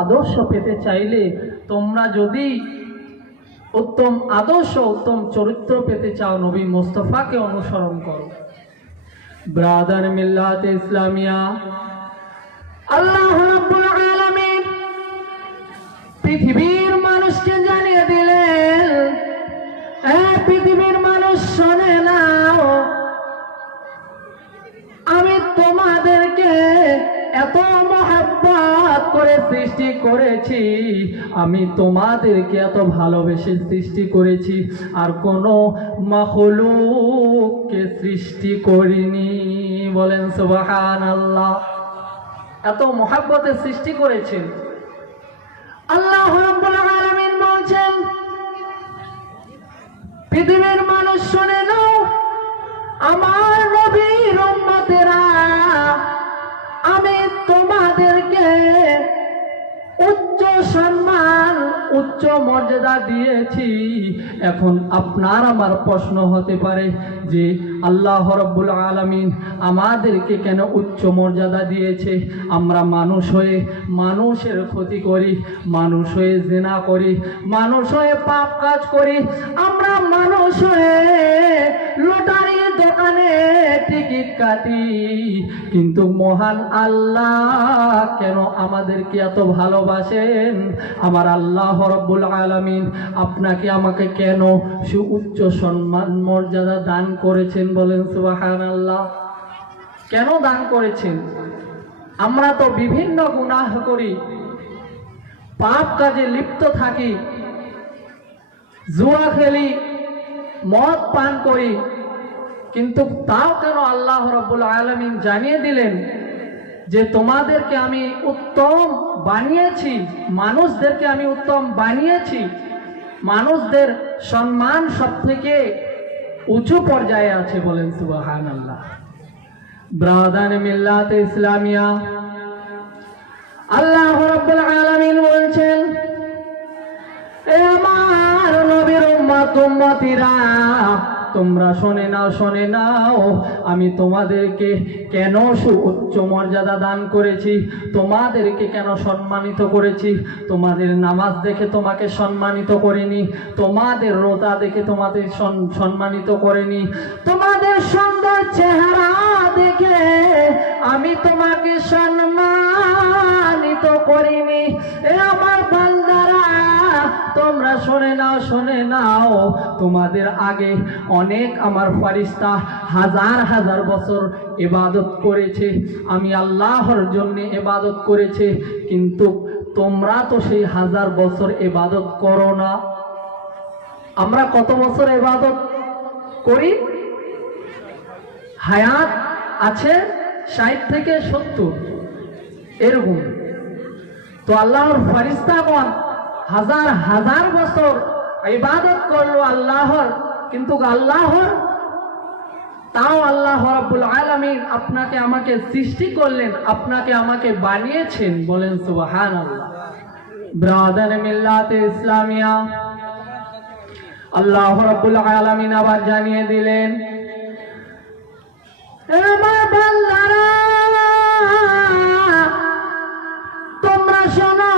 আদর্শ পেতে চাইলে তোমরা যদি উত্তম আদর্শ উত্তম চরিত্র পেতে চাও নবী মুস্তাফাকে অনুসরণ করো। ব্রাদার মিল্লাত ইসলামিয়া, আল্লাহ রাব্বুল আলামিন পৃথিবীর মানুষকে জানিয়ে দিলেন, পৃথিবীর মানুষ শোনে নাও, আমি তোমাদেরকে এত মহব্বত করে সৃষ্টি করেছি, আমি তোমাদেরকে এত ভালোবেসে সৃষ্টি করেছি, আর কোনো মাখলুককে সৃষ্টি করিনি। বলেন সুবহানাল্লাহ। এত মহব্বতে সৃষ্টি করেছেন। আল্লাহ রাব্বুল আলামিন বলছেন, পৃথিবীর মানুষ শুনে নাও, আমার নবীর উম্মতেরা, আমি তোমাদেরকে উচ্চ সম্মান উচ্চ মর্যাদা দিয়েছি। এখন আপনার আমার প্রশ্ন হতে পারে যে আল্লাহ রাব্বুল আলামিন আমাদেরকে কেন উচ্চ মর্যাদা দিয়েছে? আমরা মানুষ হয়ে মানুষের ক্ষতি করি, মানুষ হয়ে জিনা করি, মানুষ হয়ে পাপ কাজ করি, আমরা মানুষ হয়ে লটারি দোকানে টিকিট কাটি, কিন্তু মহান আল্লাহ কেন আমাদেরকে এত ভালোবাসেন? আমার আল্লাহ রাব্বুল আলামিন আপনাকে আমাকে কেন সুউচ্চ সম্মান মর্যাদা দান করেছেন? বলেন সুবহানাল্লাহ। কেন দান করেছেন? আমরা তো বিভিন্ন গুনাহ করি, পাপ কাজে লিপ্ত থাকি, জুয়া খেলি, মদ পান করি, কিন্তু তাও কেন আল্লাহ রাব্বুল আলামিন জানিয়ে দিলেন যে তোমাদেরকে আমি উত্তম বানিয়েছি, মানুষদেরকে আমি উত্তম বানিয়েছি, মানুষদের সম্মান সবথেকে উঁচু পর্যায়ে আছে। বলেন সুবহানাল্লাহ। ব্রাদার মিল্লাত ইসলামিয়া, আল্লাহ রাব্বুল আলামিন বলছেন, এ আমার নবীর উম্মত উম্মতিরা, তোমরা শোনে নাও, শোনে নাও, আমি তোমাদেরকে কেন সুউচ্চ মর্যাদা দান করেছি, তোমাদেরকে কেন সম্মানিত করেছি। তোমাদের নামাজ দেখে তোমাকে সম্মানিত করিনি, তোমাদের রোজা দেখে তোমাদের সম্মানিত করিনি, তোমাদের সুন্দর চেহারা দেখে আমি তোমাকে সম্মানিত করিনি। এ আমার বান্দারা, তোমরা শোনে নাও, শোনে নাও, তোমাদের আগে অনেক আমার ফেরেশতা হাজার হাজার বছর ইবাদত করেছে, আমি আল্লাহর জন্য ইবাদত করেছে, কিন্তু তোমরা তো সেই হাজার বছর ইবাদত করো না। আমরা কত বছর ইবাদত করি? হায়াত আছে 60 থেকে 70 এরকম। তো আল্লাহর ফেরেশতাগণ হাজার হাজার বছর ইবাদত করলো আল্লাহর, কিন্তু আল্লাহর তাও আল্লাহ রাব্বুল আলামিন আপনাকে আমাকে সৃষ্টি করলেন, আপনাকে আমাকে বানিয়েছেন। বলেন সুবহানাল্লাহ। ব্রাদার মিল্লাত ইসলামিয়া, আল্লাহ রাব্বুল আলামিন আবার জানিয়ে দিলেন, আমার বান্দারা, তোমরা শোনো,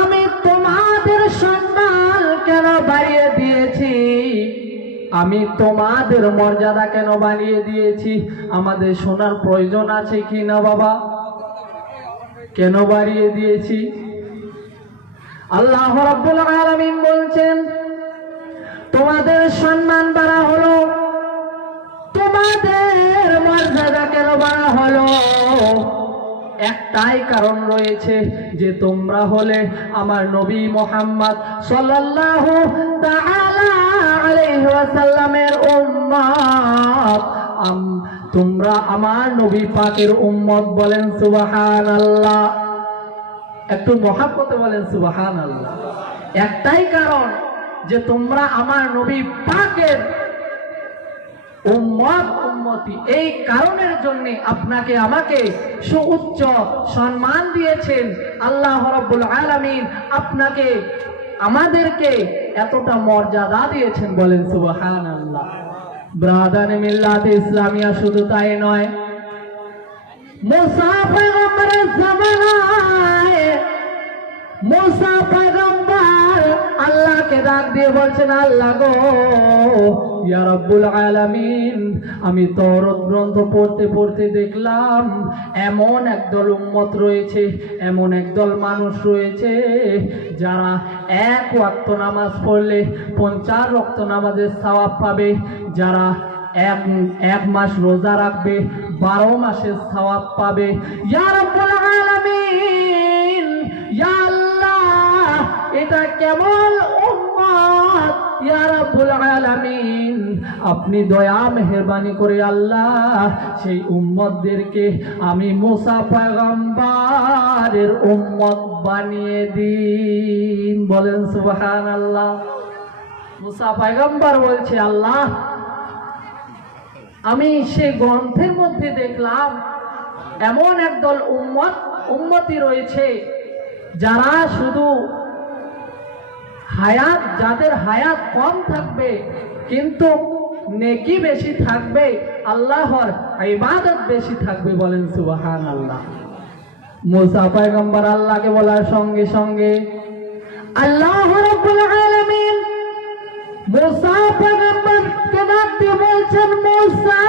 আমি তোমাদের সম্মান কেন বাড়িয়ে দিয়েছি, আমি তোমাদের মর্যাদা কেন বাড়িয়ে দিয়েছি। আমাদের শোনার প্রয়োজন আছে কি না বাবা? কেন বাড়িয়ে দিয়েছি? আল্লাহ রাব্বুল আলামিন বলছেন, তোমাদের সম্মান বাড়া হলো, তোমাদের মর্যাদা কেন বাড়া হলো? একটাই কারণ রয়েছে, যে তোমরা হলে আমার নবী মুহাম্মদ সাল্লাল্লাহু তাআলা আলাইহি ওয়াসাল্লামের উম্মত, তোমরা আমার নবী পাকের উম্মত। বলেন সুবহানাল্লাহ। একটু মহব্বতে বলেন সুবহানাল্লাহ। একটাই কারণ, যে তোমরা আমার নবী পাকের উম্মত উম্মতি, এই কারণের জন্য আপনাকে আমাকে সুউচ্চ সম্মান দিয়েছেন আল্লাহ রাব্বুল আলামিন, আপনাকে আমাদেরকে এতটা মর্যাদা দিয়েছেন। বলেন সুবহানাল্লাহ। ব্রাদার মিল্লাত ইসলামিয়া, শুধু তাই নয়, মুসা পয়গম্বরের জামানায় ডাক দিয়ে বলছেন, আল্লাহ গো ইয়া রাব্বুল আলামিন, আমি তওরাত গ্রন্থ পড়তে পড়তে দেখলাম এমন একদল উম্মত রয়েছে, এমন একদল মানুষ রয়েছে যারা এক ওয়াক্ত নামাজ পড়লে 50 ওয়াক্ত নামাজের সওয়াব পাবে, যারা এক মাস রোজা রাখবে 12 মাসের সওয়াব পাবে। ইয়া রাব্বুল আলামিন, ইয়া আল্লাহ, এটা কেমন উম্মত ইয়া রাব্বুল আলামিন, আপনি দয়া মেহেরবানি করে আল্লাহ সেই উম্মতদেরকে আমি মুসা পয়গম্বরের উম্মত বানিয়ে দিন। বলেন সুবহানাল্লাহ। মুসা পয়গম্বর বলছে, আল্লাহ আমি সেই গ্রন্থের মধ্যে দেখলাম এমন একদল উম্মতি রয়েছে যারা শুধু হায়াত, যাদের হায়াত কম থাকবে কিন্তু নেকি বেশি থাকবে, আল্লাহর ইবাদত বেশি থাকবে। বলেন সুবহানাল্লাহ। মুসা পয়গম্বর আল্লাহকে বলার সঙ্গে সঙ্গে আল্লাহ রাব্বুল আলামিন মুসা পয়গম্বরকে ডাক দিয়ে বলছেন, মুসা,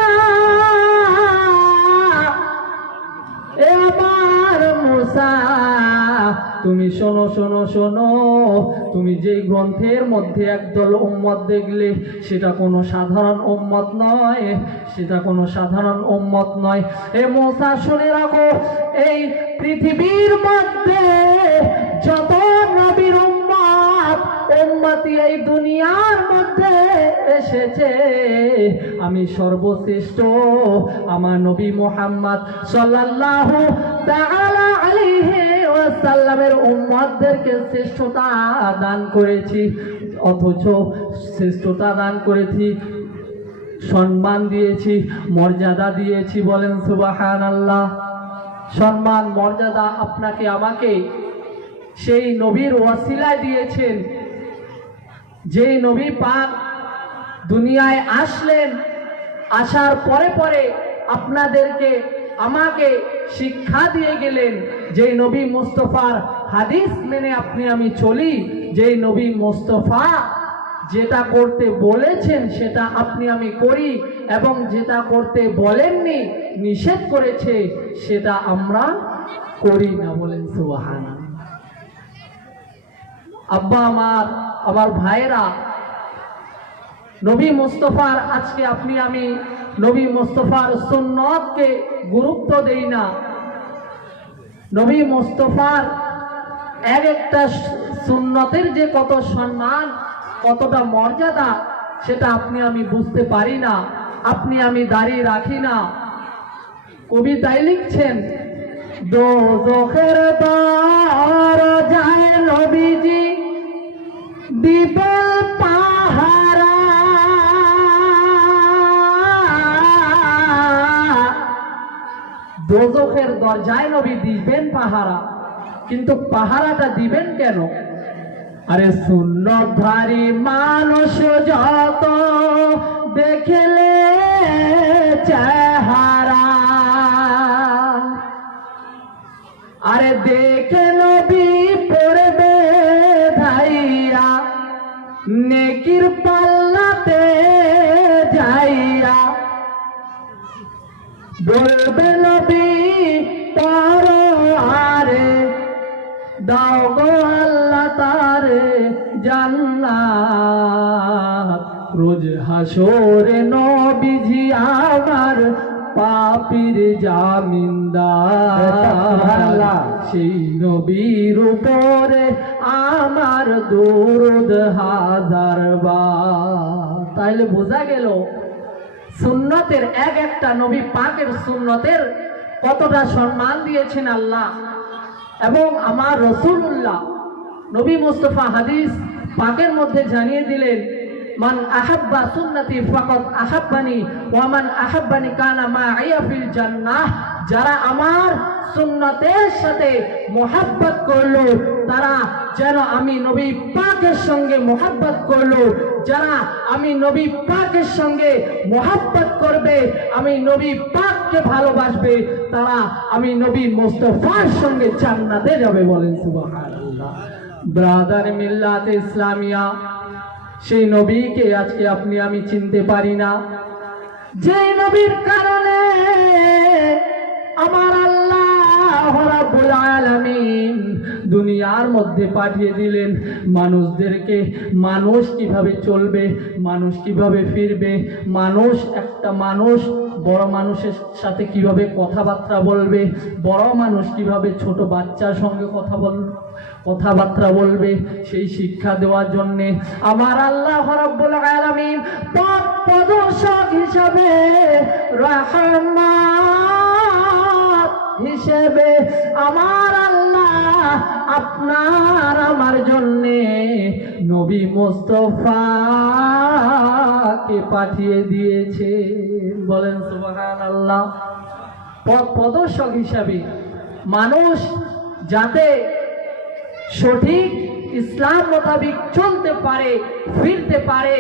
এবার মুসা তুমি শোনো শোনো শোনো, তুমি যে গ্রন্থের মধ্যে একদল উম্মত দেখলে সেটা কোনো সাধারণ উম্মত নয়, সেটা কোনো সাধারণ উম্মত নয়। এ মুসা শুনে রাখো, এই পৃথিবীর মধ্যে যত নবীর উম্মতি এই দুনিয়ার মধ্যে এসেছে, আমি সর্বশ্রেষ্ঠ আমার নবী মুহাম্মদ সাল্লাল্লাহু তাআলা আলাইহি ওয়াসাল্লামের উম্মতদেরকে শ্রেষ্ঠতা দান করেছি। অথচ শ্রেষ্ঠতা দান করেছি, সম্মান দিয়েছি, মর্যাদা দিয়েছি। বলেন সুবহানাল্লাহ। সম্মান মর্যাদা আপনাকে আমাকে সেই নবীর ওয়াসিলায় দিয়েছেন। যেই নবী পাক দুনিয়ায় আসলেন, আসার পরে পরে আপনাদেরকে আমাকে শিক্ষা দিয়ে গেলেন, যেই নবী মুস্তাফার হাদিস মেনে আপনি আমি চলি, যেই নবী মুস্তাফা যেটা করতে বলেছেন সেটা আপনি আমি করি, এবং যেটা করতে বলেননি, নিষেধ করেছে, সেটা আমরা করি না। বলেন সুবহানাল্লাহ। আব্বা আমার ভাইরা, নবী মুস্তাফার আজকে আপনি আমি নবী মুস্তাফার সুন্নতকে গুরুত্ব দেই না। নবী মুস্তাফার এক একটা সুন্নতের যে কত সম্মান, কতটা মর্যাদা, সেটা আপনি আমি বুঝতে পারি না, আপনি আমি দাঁড়িয়ে রাখি না। কবি তাই লিখছেন, দোজখের দরজায় নবীজি দিবেন পাহারা, দোজখের দরজায় নবী দিবেন পাহারা, কিন্তু পাহারাটা দিবেন কেন? আরে সুন্নতধারী মানুষ যত দেখলে চেহারা, আরে দেখে নবী পড়বে ধাইয়া, নেকির পাল্লাতে যাইয়া, বলবে নবী পারো আরে, দাও গো আল্লাহ তারে জান্নাত। রোজ হাসরে নবীজি আমার পাপীর জামিনদার, সেই নবীর উপরে আমার দরুদ হাজার বার। তাইলে বোঝা গেল সুন্নতের এক একটা নবী পাকের সুন্নতের কতটা সম্মান দিয়েছেন আল্লাহ। এবং আমার রাসূলুল্লাহ নবী মুস্তাফা হাদিস পাকের মধ্যে জানিয়ে দিলেন, মান আহাব্বা সুন্নতি ফাকাদ আহাব্বানি ওয়া মান আহাব্বানি কানা মাইয়া ফিল জান্নাহ। যারা আমার সুন্নতের সাথে মোহাব্বত করলো তারা যেন আমি নবী পাকের সঙ্গে মোহাব্বত করলো। যারা আমি নবী পাকের সঙ্গে মোহাব্বত করবে, আমি নবী পাককে ভালোবাসবে, তারা আমি নবী মুস্তাফার সঙ্গে জান্নাতে যাবে। বলেন সুবহানাল্লাহ। ব্রাদার মিল্লাত ইসলামিয়া সেই নবীকে আজকে আপনি আমি চিনতে পারি না, যে নবীর কারণে আমার আল্লাহ রাব্বুল আলামিন দুনিয়ার মধ্যে পাঠিয়ে দিলেন মানুষদেরকে। মানুষ কিভাবে চলবে, মানুষ কিভাবে ফিরবে, একটা মানুষ বড় মানুষের সাথে কিভাবে কথাবার্তা বলবে, বড় মানুষ কিভাবে ছোট বাচ্চার সঙ্গে কথাবার্তা বলবে, সেই শিক্ষা দেওয়ার জন্যে আমার আল্লাহ রাব্বুল আলামিন পথ প্রদর্শক হিসাবে, রাহমাত হিসেবে আমার আল্লাহ আপনার আমার জন্যে নবী মুস্তাফাকে পাঠিয়ে দিয়েছে। বলেন সুবহানাল্লাহ। পথ প্রদর্শক হিসাবে মানুষ যাতে সঠিক ইসলাম মোতাবিক চলতে পারে, ফিরতে পারে,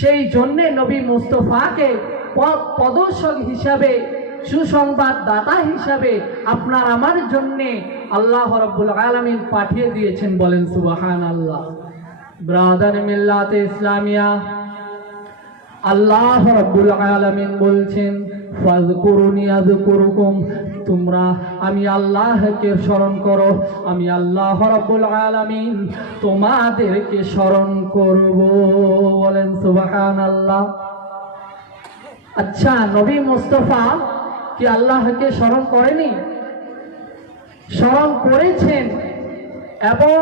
সেই জন্যে নবী মুস্তাফাকে পথ প্রদর্শক হিসাবে, সুসংবাদ দাতা হিসাবে আপনার আমার জন্যে আল্লাহ রাব্বুল আলামিন পাঠিয়ে দিয়েছেন। বলেন সুবহানাল্লাহ। ব্রাদার মিল্লাতে ইসলামিয়া, আল্লাহ রাব্বুল আলামিন বলছেন ফাযকুরুনি আযকুরুকুম, তোমরা আমি আল্লাহকে স্মরণ করো, আমি আল্লাহ রাব্বুল আলামিন তোমাদেরকে স্মরণ করব। বলেন সুবহানাল্লাহ। আচ্ছা, নবী মুস্তাফা কি আল্লাহকে স্মরণ করেনি? স্মরণ করেছেন, এবং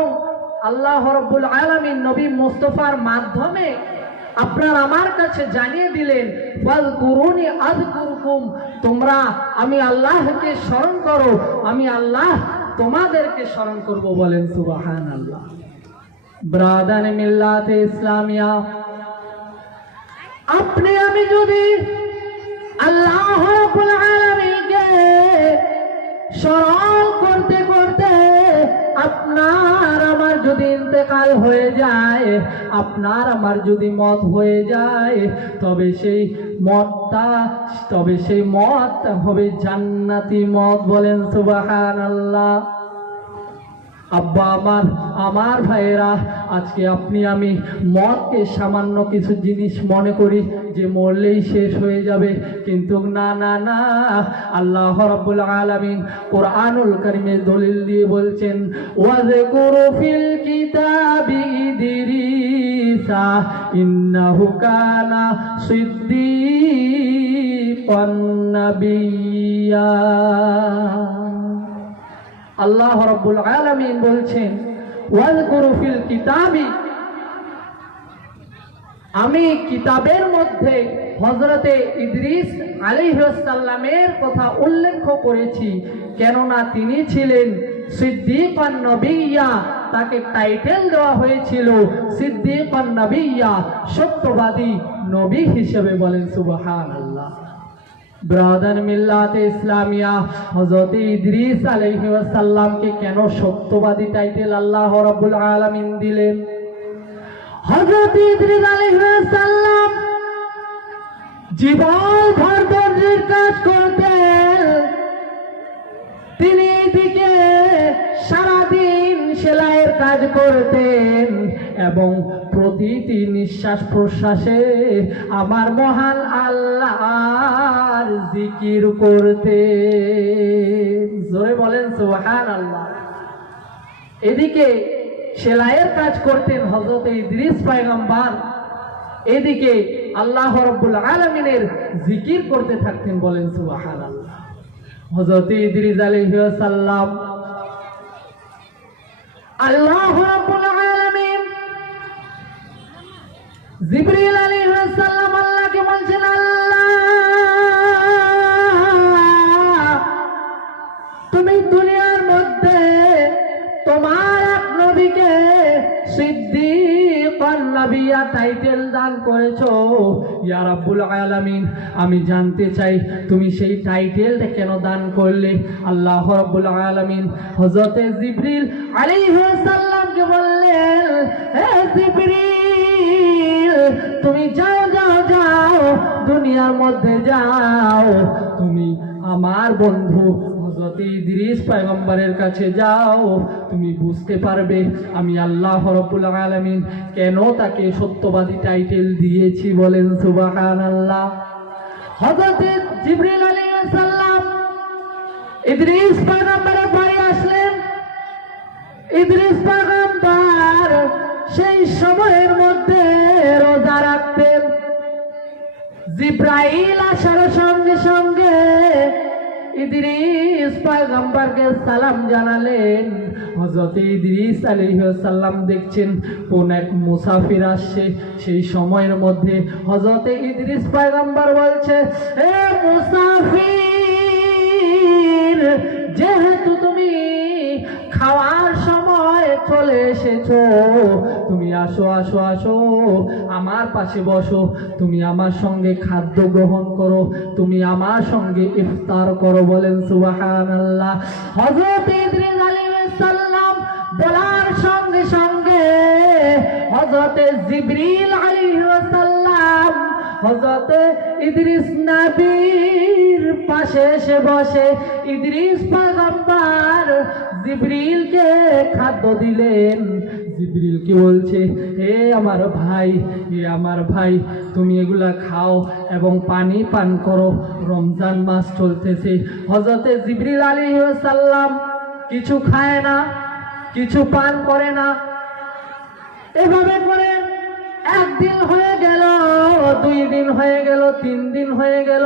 আল্লাহ রাব্বুল আলামিন নবী মুস্তাফার মাধ্যমে আপনার আমার কাছে জানিয়ে দিলেন ফাযকুরুনি আযকুরুকুম, তোমরা আমি আল্লাহকে স্মরণ করো, আমি আল্লাহ তোমাদেরকে স্মরণ করব। বলেন সুবহানাল্লাহ। ব্রাদার মিল্লাতে ইসলামিয়া, আপনি আমি যদি আল্লাহ রাব্বুল আলামিনকে স্মরণ করতে করতে আপনার আমার যদি ইন্তেকাল হয়ে যায়, আপনার আমার যদি মত হয়ে যায়, তবে সেই মত হবে জান্নাতি মত। বলেন সুবহানাল্লাহ। আব্বা আমার ভাইয়েরা, আজকে আপনি আমি মতকে সামান্য কিছু জিনিস মনে করি যে মরলেই শেষ হয়ে যাবে, কিন্তু না না না, আল্লাহ রাব্বুল আলামিন কোরআনুল কারীমে দলিল দিয়ে বলছেন ওয়াযকুরু ফিল কিতাবি ইদরিসা ইন্নাহু কানা সিদ্দীকান নাবিয়্যা। আল্লাহ রাব্বুল আলামিন বলছেন ওয়াযকুরু ফিল কিতাবি, আমি কিতাবের মধ্যে হযরতে ইদ্রিস আলাইহিস সালামের কথা উল্লেখ করেছি, কেননা তিনি ছিলেন সিদ্দীকান নবিয়্যা, তাকে টাইটেল দেওয়া হয়েছিল সিদ্দীকান নবিয়্যা, সত্যবাদী নবী হিসেবে। বলেন সুবহানাল্লাহ। ব্রাদার মিল্লাতে ইসলামিয়া, হযরত ইদ্রিস আলাইহিস সালামকে কেন সত্যবাদী টাইটেল আল্লাহ রাব্বুল আলামিন দিলেন? হযরত ইদ্রিস আলাইহিস সালাম জীবন ভর দর্জির কাজ করতেন, তিনি এদিকে সারাদিন সেলাইয়ের কাজ করতেন, এবং প্রতিটি নিঃশ্বাস প্রশ্বাসে আমার মহান আল্লাহর জিকির করতেন। জোরে বলেন সুবহানাল্লাহ। এদিকে সেলাইয়ের কাজ করতেন হযরত ইদ্রিস পয়গম্বর, এদিকে আল্লাহ রাব্বুল আলামিনের জিকির করতে থাকতেন। বলেন সুবহানাল্লাহ। হযরত ইদ্রিস আলাইহিস সালাম, আল্লাহ রাব্বুল আলামিন জিবরিল আলাইহিস সালাম আল্লাহকে বলছেন, আল্লাহ তুমি দুনিয়ার মধ্যে তোমার এক নবীকে সিদ্দীকান নবিয়্যা টাইটেল দান করেছো। ইয়া রাব্বুল আলামিন, আমি জানতে চাই তুমি সেই টাইটেলটা কেন দান করলে? আল্লাহ রাব্বুল আলামিন হযরত জিবরিল আলাইহিস সালামকে বললেন, হে জিবরিল, তুমি যাও যাও যাও, দুনিয়ার মধ্যে যাও, তুমি আমার বন্ধু হযরত ইদ্রিস পয়গম্বরের কাছে যাও, তুমি বুঝতে পারবে আমি আল্লাহ রাব্বুল আলামিন কেন তাকে সত্যবাদী টাইটেল দিয়েছি। বলেন সুবহানাল্লাহ। হযরত জিবরিল আলাইহিস সালাম ইদ্রিস পয়গম্বরের বাড়ি আসলেন। ইদ্রিস পয়গম্বর সেই সময়ের মধ্যে রোজা রাখতেন। জিব্রাইল আসার সঙ্গে সঙ্গে ইদ্রিস পয়গম্বরকে সালাম জানালেন। হযরত ইদ্রিস আলাইহিস সালাম দেখছেন কোন এক মুসাফির আসছে। সেই সময়ের মধ্যে হযরত ইদ্রিস পয়গম্বর বলছে, এ মুসাফির, যেহেতু তুমি খাওয়ার সময় চলে এসেছো, তুমি আসো আসো আসো, আমার পাশে বসো, তুমি আমার সঙ্গে খাদ্য গ্রহণ করো, তুমি আমার সঙ্গে ইফতার করো। বলেন সুবহানাল্লাহ। হযরত ইদ্রিস আলাইহিস সালাম বলার সঙ্গে সঙ্গে হযরত জিবরিল আলাইহিস সালাম হযরত ইদ্রিস নবীর পাশে এসে বসে ইদ্রিস পয়গম্বর জিবরিলকে খাদ্য দিলেন। জিবরিল কি বলছে, হে আমার ভাই, হে আমার ভাই, তুমি এগুলা খাও এবং পানি পান করো, রমজান মাস চলতেছে। হযরত জিবরিল আলাইহিস সালাম কিছু খায় না, কিছু পান করে না। এভাবে করে একদিন হয়ে গেল, 2 দিন হয়ে গেল, 3 দিন হয়ে গেল।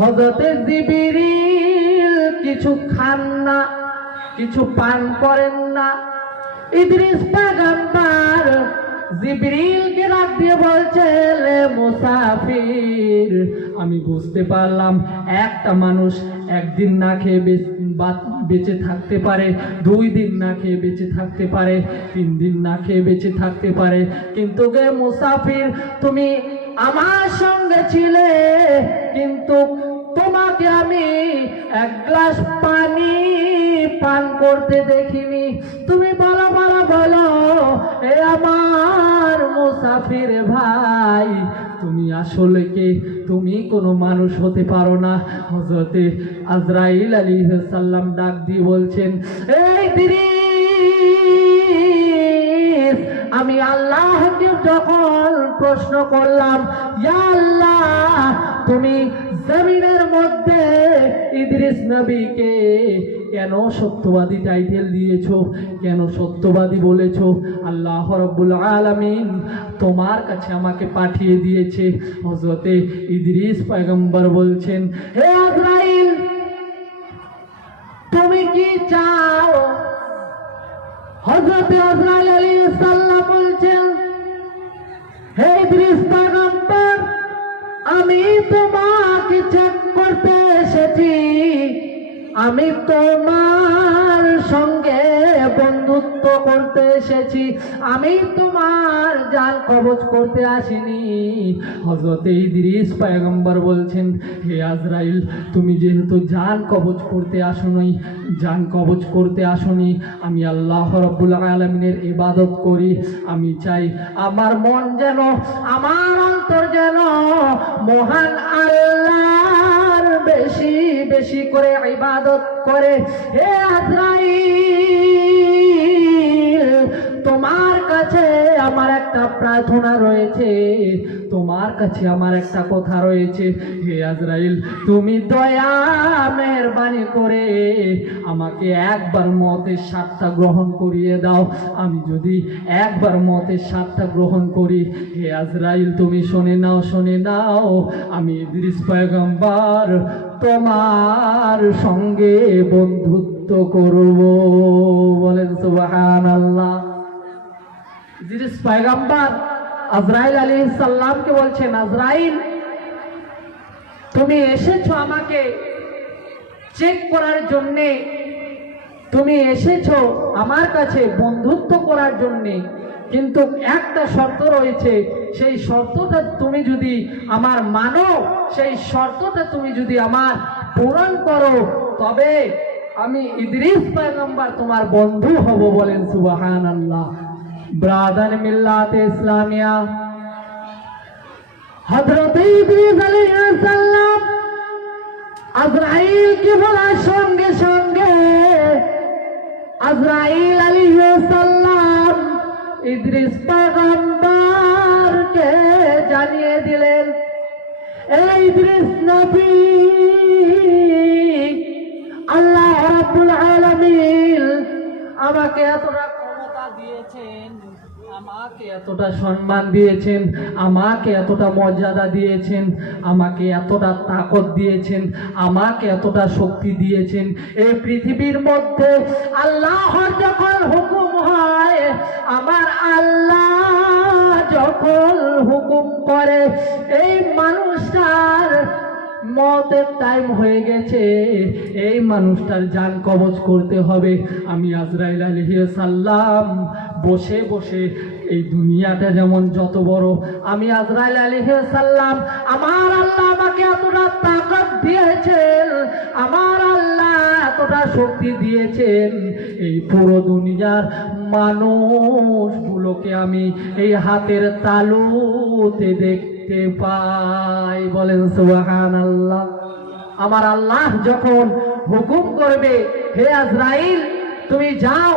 হযরত জিবরিল কিছু খান না, কিছু পান করেন না। ইদ্রিস পয়গম্বর জিবরিলকে ডাক দিয়ে বলছে, লে মুসাফির, আমি বুঝতে পারলাম একটা মানুষ একদিন না খেয়ে বেঁচে থাকতে পারে, 2 দিন না খেয়ে বেঁচে থাকতে পারে, 3 দিন না খেয়ে বেঁচে থাকতে পারে, কিন্তু গে মুসাফির, তুমি আমার সঙ্গে ছিলে, কিন্তু তোমাকে আমি 1 গ্লাস পানি পান করতে দেখিনি। তুমি বলো বলো বলো, এ আমার মুসাফির ভাই, তুমি আসলে কে? তুমি কোনো মানুষ হতে পারো না। হযরত আজরাইল আলাইহিস সালাম ডাক দিয়ে বলছেন, এই ইদ্রিস, আমি আল্লাহকে যখন প্রশ্ন করলাম, ইয়া আল্লাহ, তুমি জমিনের মধ্যে ইদ্রিস নবীকে কেন সত্যবাদী টাইটেল দিয়েছো, কেন সত্যবাদী বলেছো? আল্লাহ রাব্বুল আলামিন তোমার কাছে আমাকে পাঠিয়ে দিয়েছে। হযরত ইদ্রিস পয়গম্বর বলছেন, হে আজরাইল, তুমি কি চাও? হযরত আজরাইল আলাইহিস সালাম বলছেন, হে ইদ্রিস পয়গম্বর, আমি তোমাকে চেক করতে এসেছি, আমি তোমার সঙ্গে বন্ধুত্ব করতে এসেছি, আমি তোমার জান কবজ করতে আসিনি। হযরত ইদ্রিস পয়গম্বর বলছেন, হে আজরাইল, তুমি যেহেতু জান কবজ করতে আসোনি, জান কবজ করতে আসোনি, আমি আল্লাহ রাব্বুল আলামিনের ইবাদত করি। আমি চাই আমার মন যেন, আমার অন্তর যেন মহান আল্লাহর বেশি বেশি করে ইবাদত করে। হে আজরাইল, তোমার কাছে আমার একটা প্রার্থনা রয়েছে, তোমার কাছে আমার একটা কথা রয়েছে। হে আজরাইল, তুমি দয়া মেহেরবানি করে আমাকে একবার মতের স্বাদটা গ্রহণ করিয়ে দাও। আমি যদি একবার মতের স্বাদটা গ্রহণ করি, হে আজরাইল, তুমি শুনে নাও, শুনে নাও, আমি ইদ্রিস পয়গম্বর তোমার সঙ্গে বন্ধুত্ব করব। বলেন সুবহানাল্লাহ। ইদ্রিস পয়গম্বর আজরাইল আলাইহিস সালামকে বলছেন, আজরাইল, তুমি এসেছো আমাকে চেক করার জন্যে, তুমি এসেছো আমার কাছে বন্ধুত্ব করার জন্যে, কিন্তু একটা শর্ত রয়েছে, সেই শর্তটা তুমি যদি আমার মানো, সেই শর্তটা তুমি যদি আমার পূরণ করো, তবে আমি ইদ্রিস পয়গম্বর তোমার বন্ধু হব। বলেন সুবহানাল্লাহ। ব্রাদার মিল্লাতে ইসলামিয়া, হযরত ইদ্রিস আলাইহিস সালাম আজরাইলকে বলার সঙ্গে সঙ্গে আজরাইল আলাইহিস সালাম ইদ্রিস পয়গম্বরকে জানিয়ে দিলেন, এই ইদ্রিস নবী, আল্লাহ রাব্বুল আলামিন আমাকে এতটা ক্ষমতা দিয়েছেন, আমাকে এতটা সম্মান দিয়েছেন, আমাকে এতটা মর্যাদা দিয়েছেন, আমাকে এতটা তাকত দিয়েছেন, আমাকে এতটা শক্তি দিয়েছেন। এই পৃথিবীর মধ্যে আল্লাহর যখন হুকুম হয়, আমার আল্লাহ যখন হুকুম করে, এই মানুষটার মতের টাইম হয়ে গেছে, এই মানুষটার জান কবজ করতে হবে, আমি আজরাইল আলাইহিস সালাম বসে বসে, এই দুনিয়াটা যেমন যত বড়, আমি আজরাইল আলাইহিস সালাম, আমার আল্লাহ আমাকে এতটা তাকত দিয়েছেন, আমার আল্লাহ এতটা শক্তি দিয়েছেন, এই পুরো দুনিয়ার মানুষগুলোকে আমি এই হাতের তালুতে দেখতে পাই। বলেন সুবহানাল্লাহ। আমার আল্লাহ যখন হুকুম করবে, হে আজরাইল তুমি যাও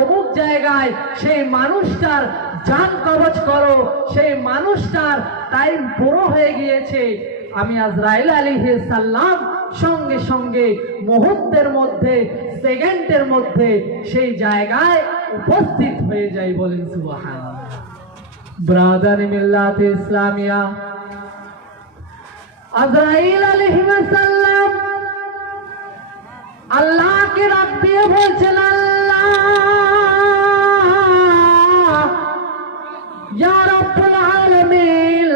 অমুক জায়গায়, সেই মানুষটার জান কবজ করো, সেই মানুষটার টাইম পুরো হয়ে গিয়েছে, আমি আজরাইল আলাইহিস সালাম সঙ্গে সঙ্গে মুহূর্তের মধ্যে, সেকেন্ডের মধ্যে সেই জায়গায় উপস্থিত হয়ে যাই। বলেন সুবহানাল্লাহ। ব্রাদার মিল্লাত ইসলামিয়া, আজরাইল আলাইহিস সালাম আল্লাহকে ডাক দিয়ে বলছেন, আল্লাহ ইয়া রাব্বুল আলামিন,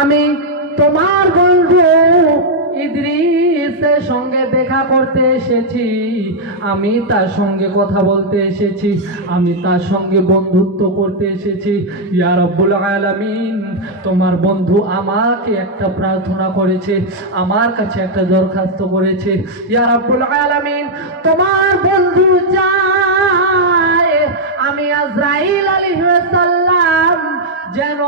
আমি তোমার বন্ধু ইদ্রিসের সঙ্গে দেখা করতে এসেছি, আমি তার সঙ্গে কথা বলতে এসেছি, আমি তার সঙ্গে বন্ধুত্ব করতে এসেছি। ইয়া রাব্বুল আলামিন, তোমার বন্ধু আমাকে একটা প্রার্থনা করেছে, আমার কাছে একটা দরখাস্ত করেছে। ইয়া রাব্বুল আলামিন, তোমার বন্ধু চায় আমি আজরাইল আলাইহিস সালাম যেন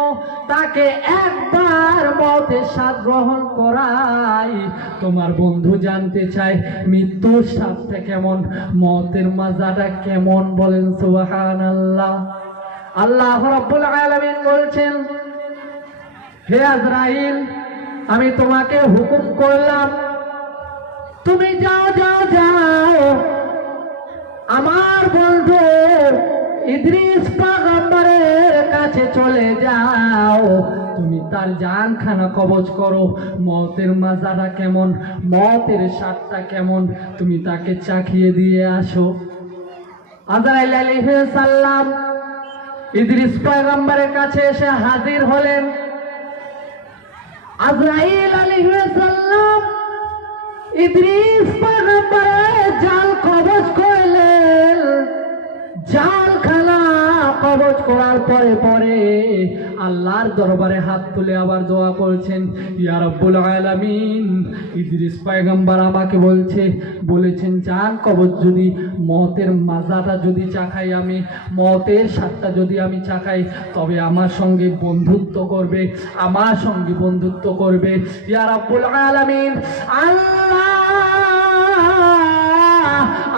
তাকে একবার মওতের স্বাদ গ্রহণ করাই। তোমার বন্ধু জানতে চায় মৃত্যুর স্বাদটা কেমন, মওতের মজাটা কেমন। বলেন সুবহানাল্লাহ। আল্লাহ রাব্বুল আলামিন বলছেন, হে আজরাইল, আমি তোমাকে হুকুম করলাম, তুমি যাও যাও যাও, আমার বন্ধু ইদ্রিস পয়গম্বরের কাছে চলে যাও, তুমি তার জানখানা কবজ করো, মওতের মজাটা কেমন, মওতের স্বাদটা কেমন, তুমি তাকে চাখিয়ে দিয়ে আসো। আজরাইল আলাইহিস সালাম ইদ্রিস পয়গম্বরের কাছে এসে হাজির হলেন। আজরাইল আলাইহিস সালাম ইদ্রিস পয়গম্বরের জান কবজ করলেন। জালখানা কবজ করার পরে পরে আল্লাহর দরবারে হাত তুলে আবার দোয়া করছেন, ইয়া রাব্বুল আলামিন, ইদ্রিস পয়গম্বর আমাকে বলেছেন জান কবজ যদি, মওতের মজাটা যদি চাখাই, আমি মওতের স্বাদটা যদি আমি চাখাই, তবে আমার সঙ্গে বন্ধুত্ব করবে, আমার সঙ্গে বন্ধুত্ব করবে। ইয়া রাব্বুল আলামিন, আল্লাহ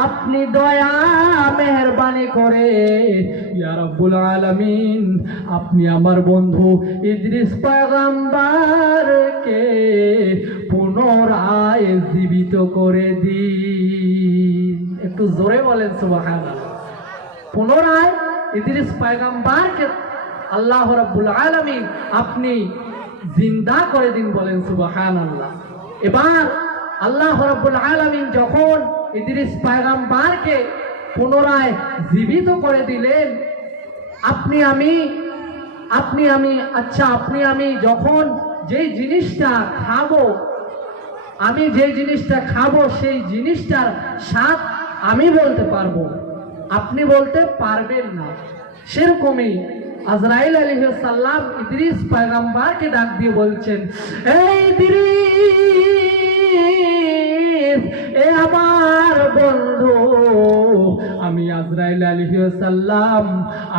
আপনি দয়া মেহেরবানি করে, ইয়া রাব্বুল আলামিন, আপনি আমার বন্ধু ইদ্রিস পয়গম্বরকে পুনরায় জীবিত করে দিন। একটু জোরে বলেন সুবহানাল্লাহ। পুনরায় ইদ্রিস পয়গম্বরকে আল্লাহ রাব্বুল আলামিন আপনি জিন্দা করে দিন। বলেন সুবহানাল্লাহ। এবার আল্লাহ রাব্বুল আলামিন যখন ইদ্রিস পয়গম্বরকে পুনরায় জীবিত করে দিলেন, আপনি আমি যখন যেই জিনিসটা খাবো, সেই জিনিসটার স্বাদ আমি বলতে পারবো, আপনি বলতে পারবেন না। সেরকমই আজরাইল আলাইহিস সালাম ইদ্রিস পয়গম্বরকে ডাক দিয়ে বলছেন, এই ইদ্রিস, এ আমার বন্ধু, আমি আজরাইল আলাইহিস সালাম,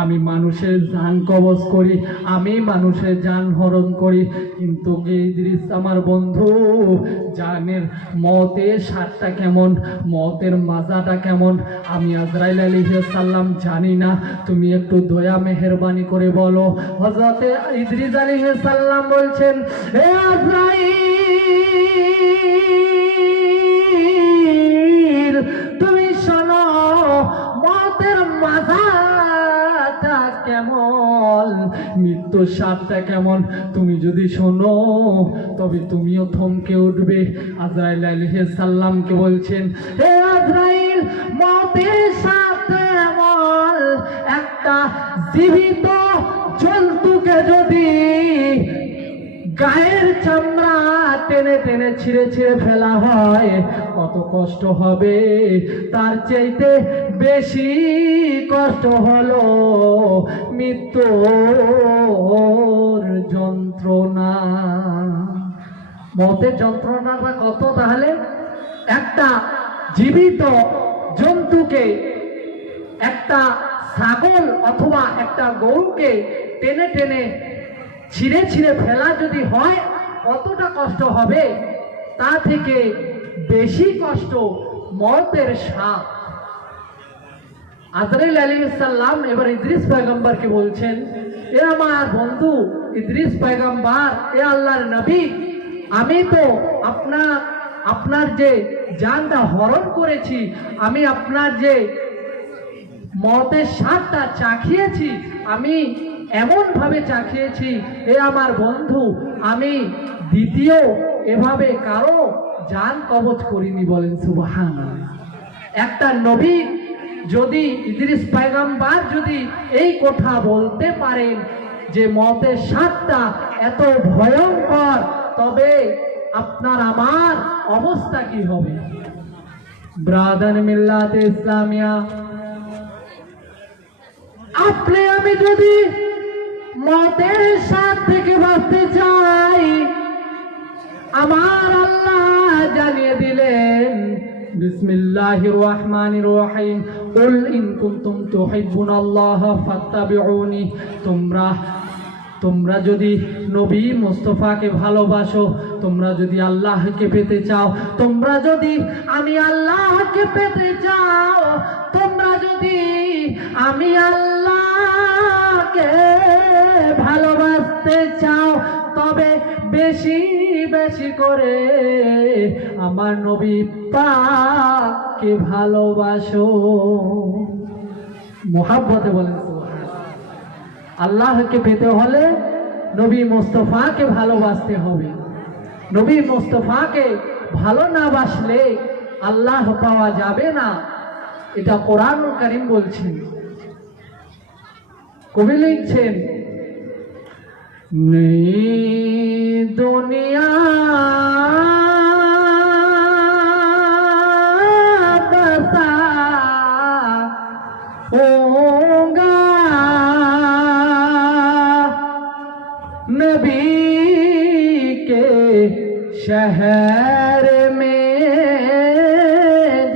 আমি মানুষের জান কবজ করি, আমি মানুষের জান হরণ করি, কিন্তু ইদ্রিস আমার বন্ধু জানের মতের স্বাদটা কেমন, মতের মাজাটা কেমন আমি আজরাইল আলাইহিস সালাম জানি না। তুমি একটু দয়া মেহেরবানি করে বলো। হযরতে ইদ্রিস আলাইহিস সালাম বলছেন, হে আজরাইল, তুমি শোনো মতের মাজাটা কেমন, মৃত্যুর স্বাদটা কেমন, তুমি যদি শোনো তবে তুমিও থমকে উঠবে। আজরাইল আলাইহিস সালামকে বলছেন, হে আজরাইল, মতের স্বাদ এমন, একটা জীবিত জন্তুকে যদি গায়ের চামড়া টেনে টেনে ছিঁড়ে ছিঁড়ে ফেলা হয় কত কষ্ট হবে, তার চাইতে বেশি কষ্ট হলো মৃত্যুর যন্ত্রণা। মতের যন্ত্রণাটা কত তাহলে? একটা জীবিত জন্তুকে, একটা ছাগল অথবা একটা গরুকে টেনে টেনে ছিঁড়ে ছিঁড়ে ফেলা যদি হয় কতটা কষ্ট হবে, তা থেকে বেশি কষ্ট মতের সাপ। আজরাইল আলাইহিস সালাম এবার ইদ্রিস পয়গম্বরকে বলছেন, এ আমার বন্ধু ইদ্রিস পয়গম্বর, এ আল্লাহর নবী, আমি তো আপনার যে জানটা হরণ করেছি, আমি আপনার যে মতের স্বাদটা চাখিয়েছি, আমি এমন ভাবে চাখিয়েছি, এ আমার বন্ধু, আমি দ্বিতীয় এভাবে কারো জান কবজ করিনি। বলেন সুবহানাল্লাহ। একটা নবী যদি, ইদ্রিস পয়গম্বর যদি এই কথা বলতে পারেন যে মতের স্বাদটা এত ভয়ঙ্কর, তবে আপনার আমার অবস্থা কি হবে? ব্রাদার মিল্লাতে ইসলামিয়া, আপনি আমি যদি মতের স্বাদ থেকে বাঁচতে চাই, আমার আল্লাহ জানিয়ে দিলেন, বিসমিল্লাহির রহমানির রহিম, কুল ইন কুনতুম তুহিব্বুনাল্লাহ ফাত্তাবিউনি। তোমরা যদি নবী মুস্তাফাকে ভালোবাসো, তোমরা যদি আল্লাহকে পেতে চাও, তোমরা যদি আমি আল্লাহকে পেতে চাও, তোমরা যদি আমি আল্লাহকে ভালোবাসতে চাও, তবে বেশি বেশি করে আমার নবী পাককে ভালোবাসো। মুহাব্বতে বলেন আল্লাহকে পেতে হলে নবী মুস্তাফাকে ভালোবাসতে হবে। নবী মুস্তাফাকে ভালো না বাসলে আল্লাহ পাওয়া যাবে না, এটা কোরআনুল কারীম বলছেন। কবি লিখছেন, নেই দুনিয়া বসা होगा नबी के शहर में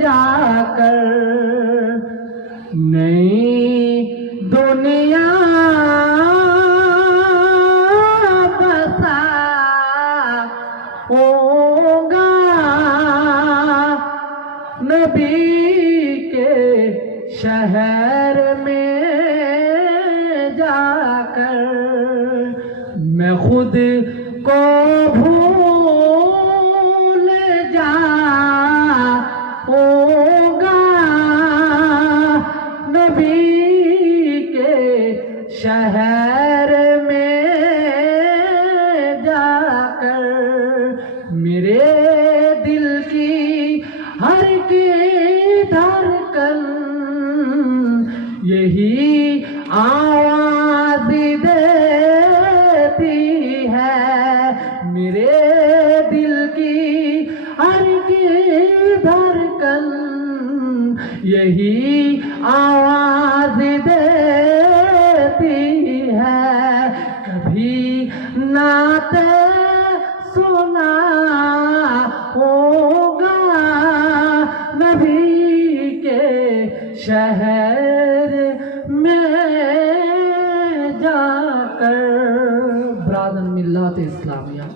जाकर, नई दुनिया बसा होगा नबी के शहर में जाकर, मैं खुद को भूल जाऊंगा नबी के शहर में जाकर, मेरे दिल की हर की धड़कन यही आवाज देती है, मेरे दिल की हर की धड़कन यही आवाज देती है। कभी नाते सुना होगा नबी के शहर में जाकर ব্রাদার মিল্লাত ইসলামিয়া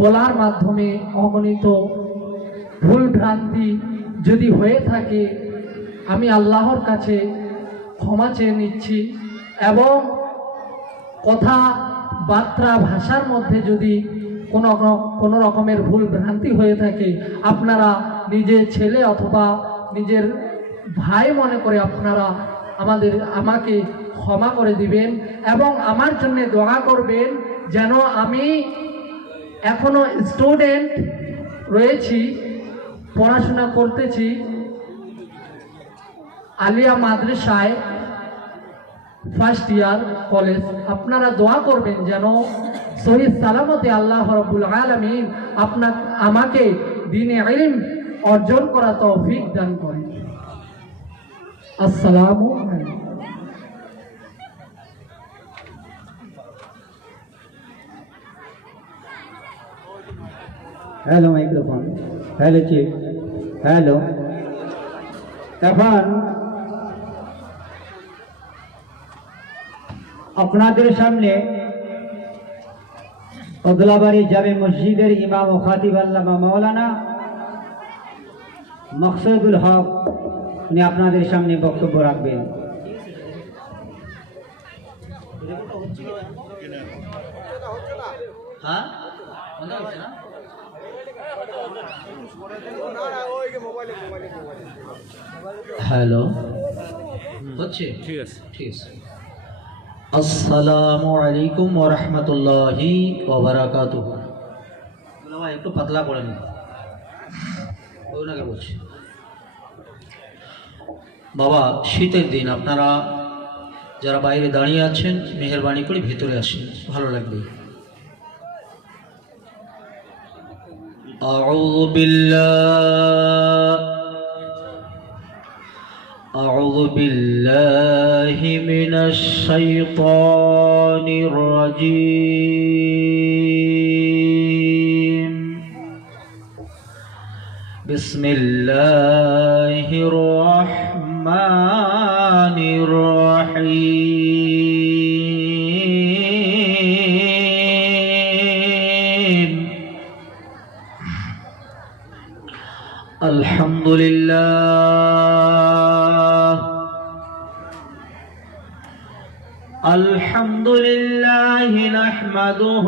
বলার মাধ্যমে অগণিত ভুল ভ্রান্তি যদি হয়ে থাকে আমি আল্লাহর কাছে ক্ষমা চেয়ে নিচ্ছি এবং কথা বার্তা ভাষার মধ্যে যদি কোনো রকমের ভুল ভ্রান্তি হয়ে থাকে আপনারা নিজের ছেলে অথবা নিজের ভাই মনে করে আপনারা আমাকে ক্ষমা করে দিবেন এবং আমার জন্য দোয়া করবেন যেন আমি এখনো স্টুডেন্ট রয়েছি, পড়াশোনা করতেছি আলিয়া মাদ্রাসায় ফার্স্ট ইয়ার কলেজ। আপনারা দোয়া করবেন যেন সহি সালামতে আল্লাহ রাব্বুল আলামিন আমাকে দ্বীনে ইলম অর্জন করা তৌফিক দান করেন। আসসালামু আলাইকুম। Hello microphone, hello check, hello. এখন আপনাদের সামনে কদলাবাড়ি জামে মসজিদের ইমাম ও খাতিব আল্লামা মাওলানা মকসুদুল হক উনি আপনাদের সামনে বক্তব্য রাখবেন। হ্যালো, হচ্ছে? ঠিক আছে, ঠিক আছে। আসসালামু আলাইকুম ওয়া রাহমাতুল্লাহি ওয়া বারাকাতুহু। একটু পাতলা করেন, ওনাকে বলছি। বাবা, শীতের দিন আপনারা যারা বাইরে দাঁড়িয়ে আছেন মেহেরবানি করে ভেতরে আসেন, ভালো লাগবে। أعوذ بالله من الشيطان الرجيم. بسم الله الرحمن الرحيم. الحمد لله نحمده